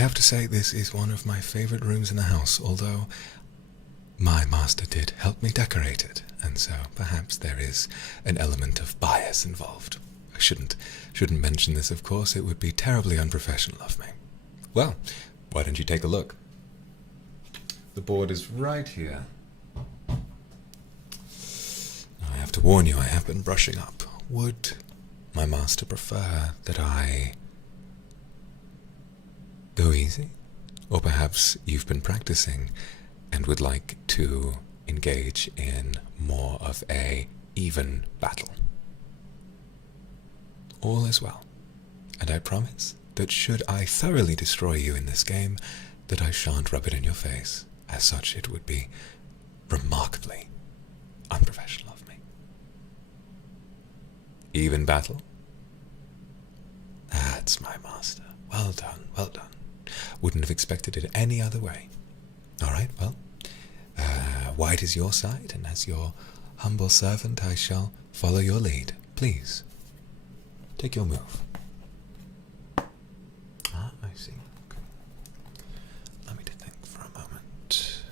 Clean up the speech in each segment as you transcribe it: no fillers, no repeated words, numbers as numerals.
have to say this is one of my favorite rooms in the house, although my master did help me decorate it, and so perhaps there is an element of bias involved. I shouldn't mention this, of course. It would be terribly unprofessional of me. Well, why don't you take a look? The board is right here. I have to warn you, I have been brushing up. Would my master prefer that I go easy? Or perhaps you've been practicing and would like to engage in more of a even battle. All is well, and I promise that should I thoroughly destroy you in this game, that I shan't rub it in your face. As such, it would be remarkably unprofessional of me. Even battle? That's my master. Well done, well done. Wouldn't have expected it any other way. All right, well, white is your side, and as your humble servant, I shall follow your lead. Please, take your move. Ah, I see. Okay. Let me think for a moment.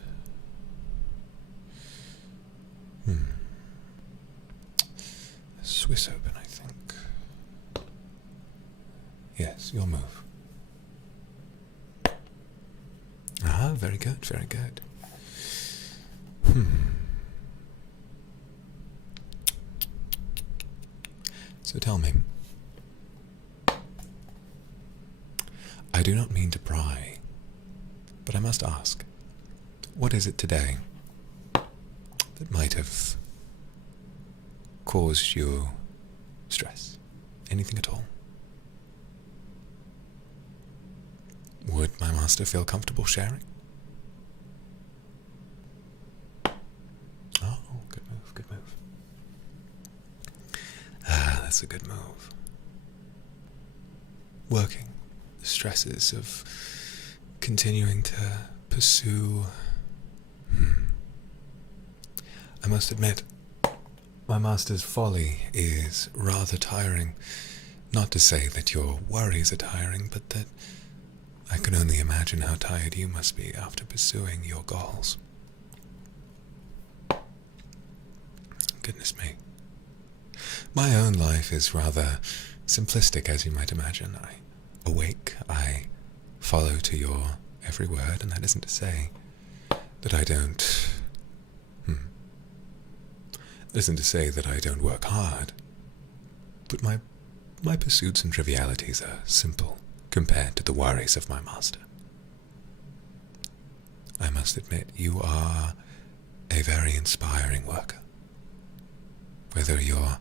Swiss Open, I think. Yes, your move. Ah, very good, very good. So tell me, I do not mean to pry, but I must ask, what is it today that might have caused you stress? Anything at all? Would my master feel comfortable sharing? Oh, good move, good move. Ah, that's a good move. Working the stresses of continuing to pursue. I must admit, my master's folly is rather tiring. Not to say that your worries are tiring, but that I can only imagine how tired you must be after pursuing your goals. Goodness me. My own life is rather simplistic, as you might imagine. I awake, I follow to your every word, and that isn't to say that I don't... isn't to say that I don't work hard, but my pursuits and trivialities are simple compared to the worries of my master. I must admit, you are a very inspiring worker. Whether you're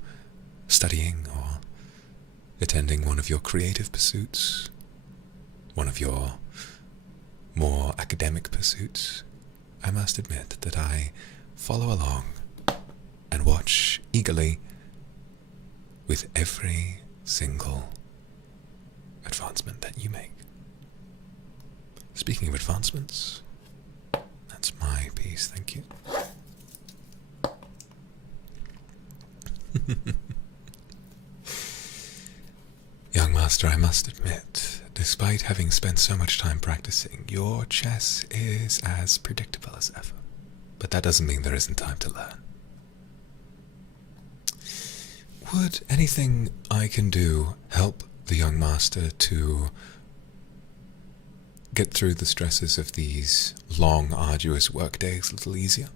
studying or attending one of your creative pursuits, one of your more academic pursuits, I must admit that I follow along and watch eagerly with every single advancement that you make. Speaking of advancements, that's my piece, thank you. Young master, I must admit, despite having spent so much time practicing, your chess is as predictable as ever. But that doesn't mean there isn't time to learn. Would anything I can do help the young master to get through the stresses of these long, arduous work days a little easier?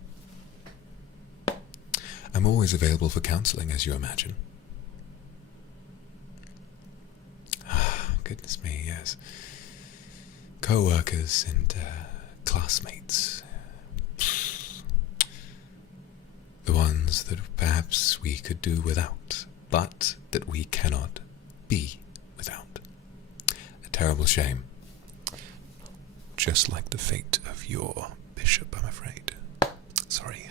I'm always available for counseling, as you imagine. Goodness me, yes. Co-workers and classmates. The ones that perhaps we could do without, but that we cannot be without. A terrible shame. Just like the fate of your bishop, I'm afraid. Sorry.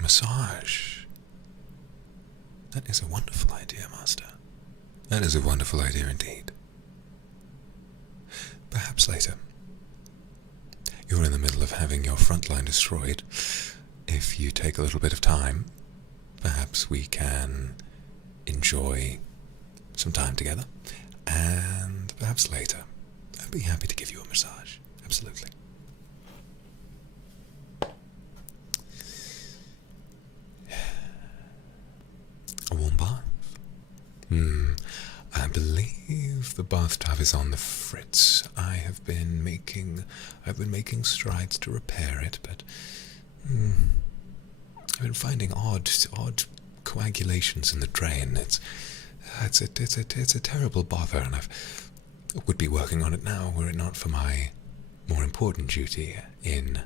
Massage. That is a wonderful idea, master. That is a wonderful idea indeed. Perhaps later. You're in the middle of having your front line destroyed. If you take a little bit of time, perhaps we can enjoy some time together. And perhaps later, I'd be happy to give you a massage. Absolutely. A warm bath? I believe the bathtub is on the fritz. I've been making strides to repair it, but I've been finding odd coagulations in the drain. It's a terrible bother, and I would be working on it now were it not for my more important duty in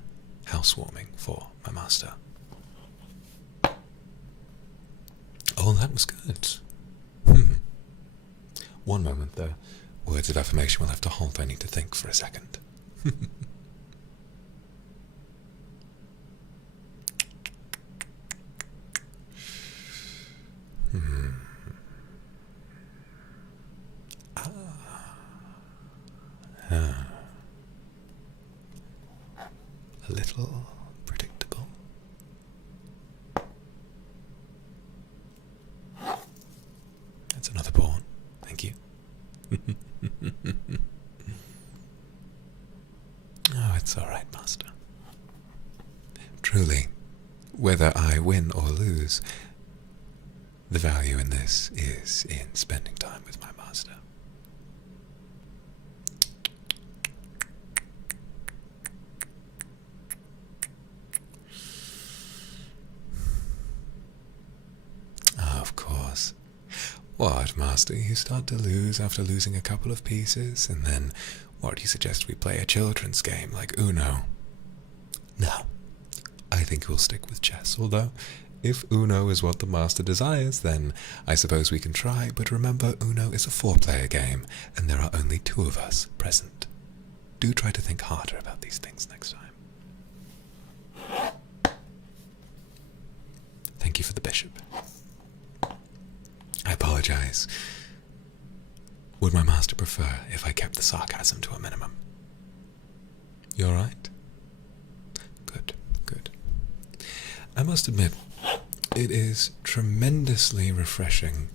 housewarming for my master. Oh, that was good. One moment, the words of affirmation will have to halt. I need to think for a second. A little predictable. That's another pawn. Thank you. Oh, it's all right, Master. Truly, whether I win or lose, the value in this is in spending time with my master. Of course. What, Master? You start to lose after losing a couple of pieces, and then, what, you suggest we play a children's game like Uno? No, I think we'll stick with chess, although, if Uno is what the Master desires, then I suppose we can try, but remember, Uno is a 4-player game, and there are only 2 of us present. Do try to think harder about these things next time. Thank you for the bishop. I apologize. Would my master prefer if I kept the sarcasm to a minimum? You alright? Good, good. I must admit, it is tremendously refreshing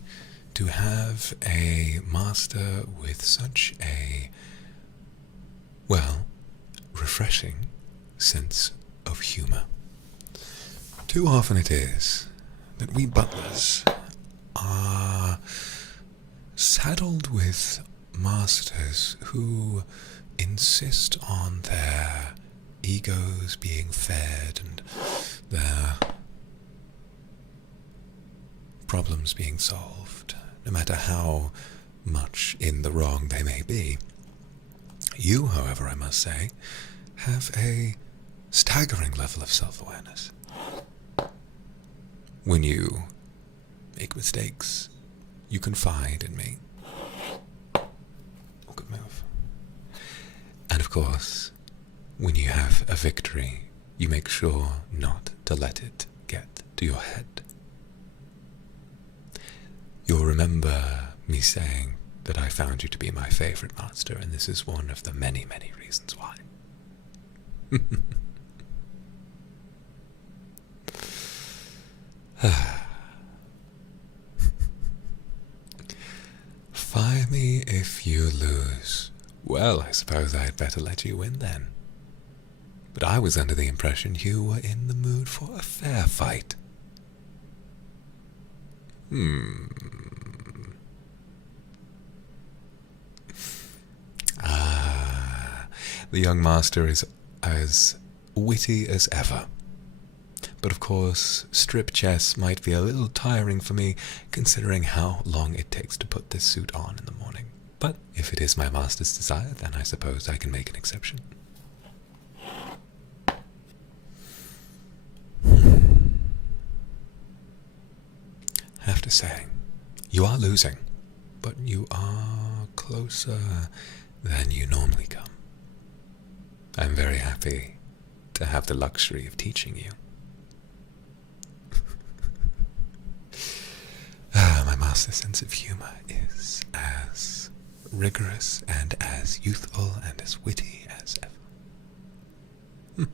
to have a master with such a, well, refreshing sense of humor. Too often it is that we butlers are saddled with masters who insist on their egos being fed and their problems being solved, no matter how much in the wrong they may be. You, however, I must say, have a staggering level of self-awareness. When you make mistakes, you confide in me. Oh, good move. And of course, when you have a victory, you make sure not to let it get to your head. You'll remember me saying that I found you to be my favorite master, and this is one of the many, many reasons why. Fire me if you lose. Well, I suppose I had better let you win then. But I was under the impression you were in the mood for a fair fight. The young master is as witty as ever. But of course, strip chess might be a little tiring for me, considering how long it takes to put this suit on in the morning. But if it is my master's desire, then I suppose I can make an exception. Have to say, you are losing, but you are closer than you normally come. I'm very happy to have the luxury of teaching you. My master's sense of humor is as rigorous and as youthful and as witty as ever.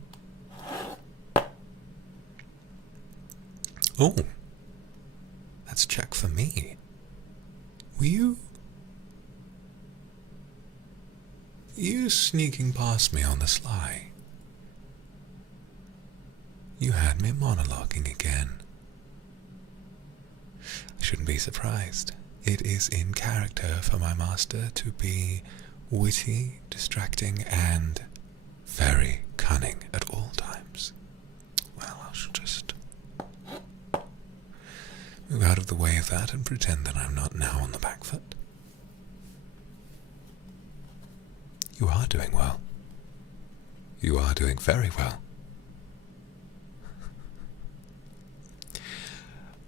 Oh, that's a check for me. Were You sneaking past me on the sly. You had me monologuing again. I shouldn't be surprised. It is in character for my master to be witty, distracting, and very cunning at all times. Well, I shall just move out of the way of that and pretend that I'm not now on the back foot. You are doing well. You are doing very well.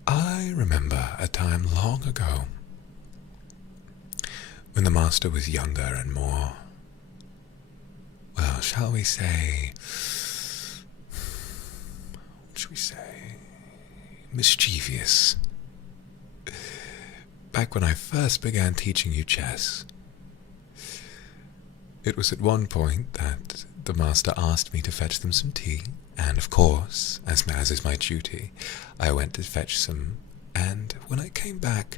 I remember a time long ago when the master was younger and more, well, shall we say, mischievous. Back when I first began teaching you chess, it was at one point that the master asked me to fetch them some tea, and of course, as is my duty, I went to fetch some, and when I came back,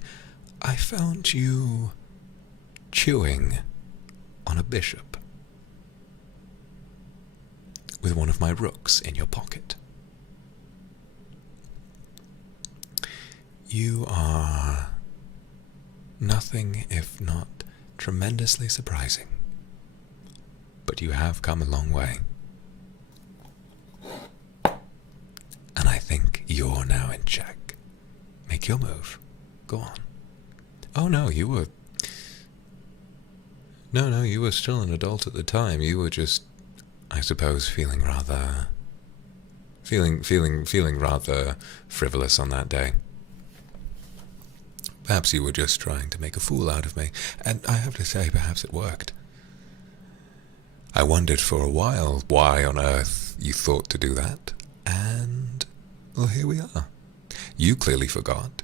I found you chewing on a bishop with one of my rooks in your pocket. You are nothing if not tremendously surprising, but you have come a long way. And I think you're now in check. Make your move. Go on. Oh no, you were still an adult at the time. You were just, I suppose, feeling rather frivolous on that day. Perhaps you were just trying to make a fool out of me, and I have to say, perhaps it worked. I wondered for a while why on earth you thought to do that, and, well, here we are. You clearly forgot.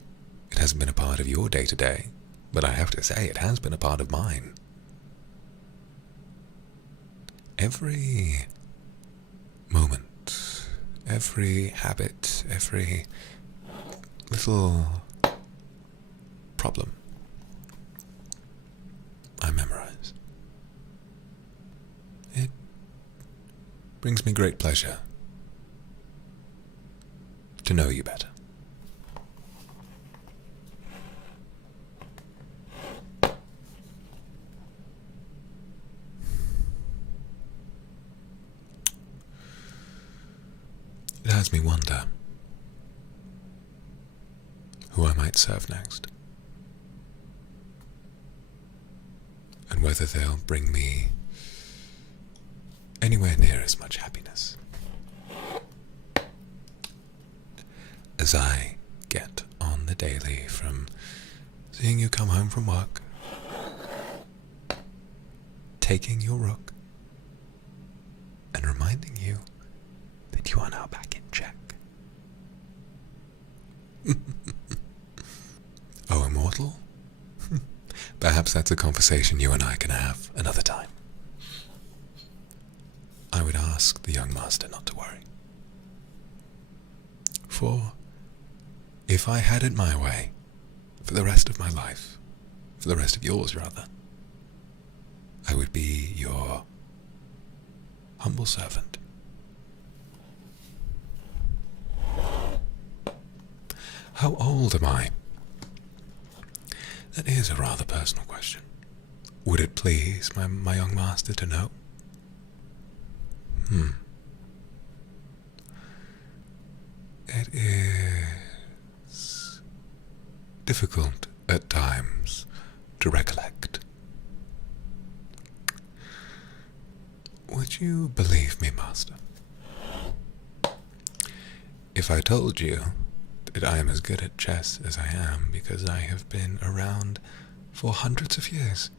It hasn't been a part of your day-to-day, but I have to say it has been a part of mine. Every moment, every habit, every little problem I memorize. It brings me great pleasure to know you better. It has me wonder who I might serve next, and whether they'll bring me anywhere near as much happiness as I get on the daily from seeing you come home from work, taking your rook, and reminding you that you are now back in check. Oh, immortal? Perhaps that's a conversation you and I can have another time. I would ask the young master not to worry. For if I had it my way, for the rest of my life, for the rest of yours rather, I would be your humble servant. How old am I? That is a rather personal question. Would it please my young master to know? It is difficult at times to recollect. Would you believe me, master, if I told you that I am as good at chess as I am because I have been around for hundreds of years?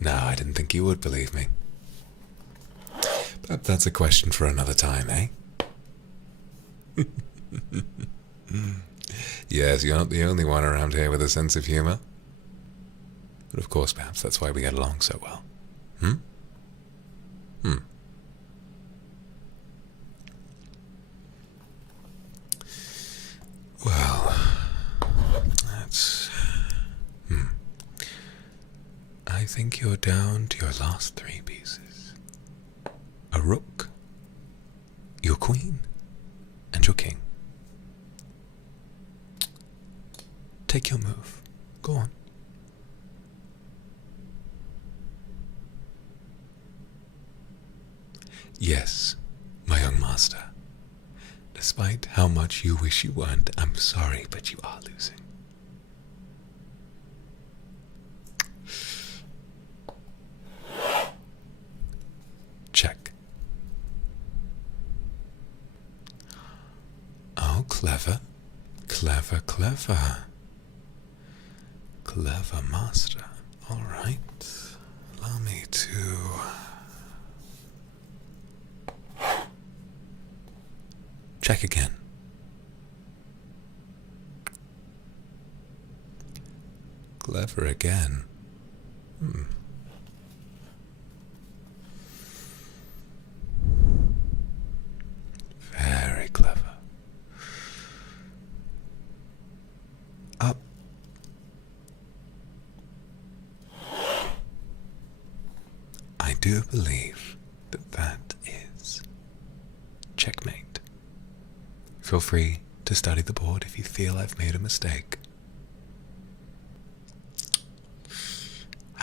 No, I didn't think you would believe me. But that's a question for another time, eh? Yes, you're not the only one around here with a sense of humor. But of course, perhaps that's why we get along so well. Well, that's... I think you're down to your last 3 pieces. A rook, your queen, and your king. Take your move. Go on. Yes, my young master. Despite how much you wish you weren't, I'm sorry, but you are losing. Check. Oh, clever. Clever, clever. Clever master. All right. Allow me to... check again. Clever again. Very clever. Up. I do believe that is checkmate. Feel free to study the board if you feel I've made a mistake.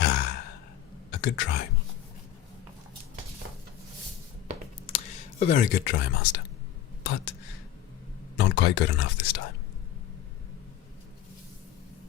A good try. A very good try, master. But not quite good enough this time.